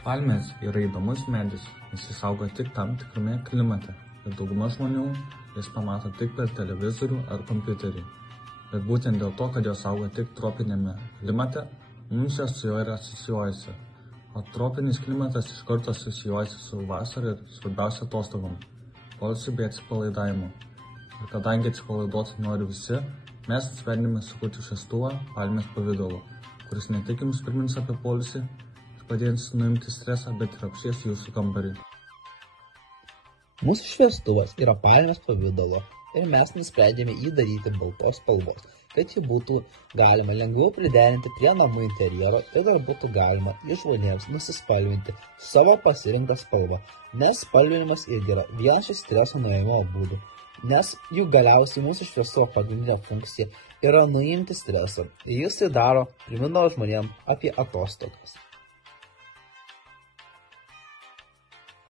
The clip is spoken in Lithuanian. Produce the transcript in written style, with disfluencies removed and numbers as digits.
Palmės yra įdomus medis, jis išauga tik tam tikrame klimate ir dauguma žmonių jas pamato tik per televizorių ar kompiuterį. Bet būtent dėl to, kad jos auga tik tropinėme klimate, mums jos su juo yra asocijuojasi. O tropinis klimatas iš karto asocijuojasi su vasara ir svarbiausia atostogom, poilsiu bei atsipalaidavimu. Ir kadangi atsipalaiduoti nori visi, mes nusprendėme sukurti šviestuvą palmės pavidalu, kuris ne tik jums primins apie poilsį, padės nuimti stresą, bet ir apšvies jūsų kambarį. Mūsų šviestuvas yra palmės pavidalo ir mes nusprendėme jį daryti baltos spalvos, kad jį būtų galima lengviau priderinti prie namų interjero ir dar būtų galima žmonėms nusispalvinti savo pasirinktą spalvą, nes spalvinimas irgi yra vienas iš streso nuėjimo būdų, nes juk galiausiai mūsų šviestuvo pagrindinė funkcija yra nuimti stresą ir jis tai daro, primindavo žmonėms apie atostogas.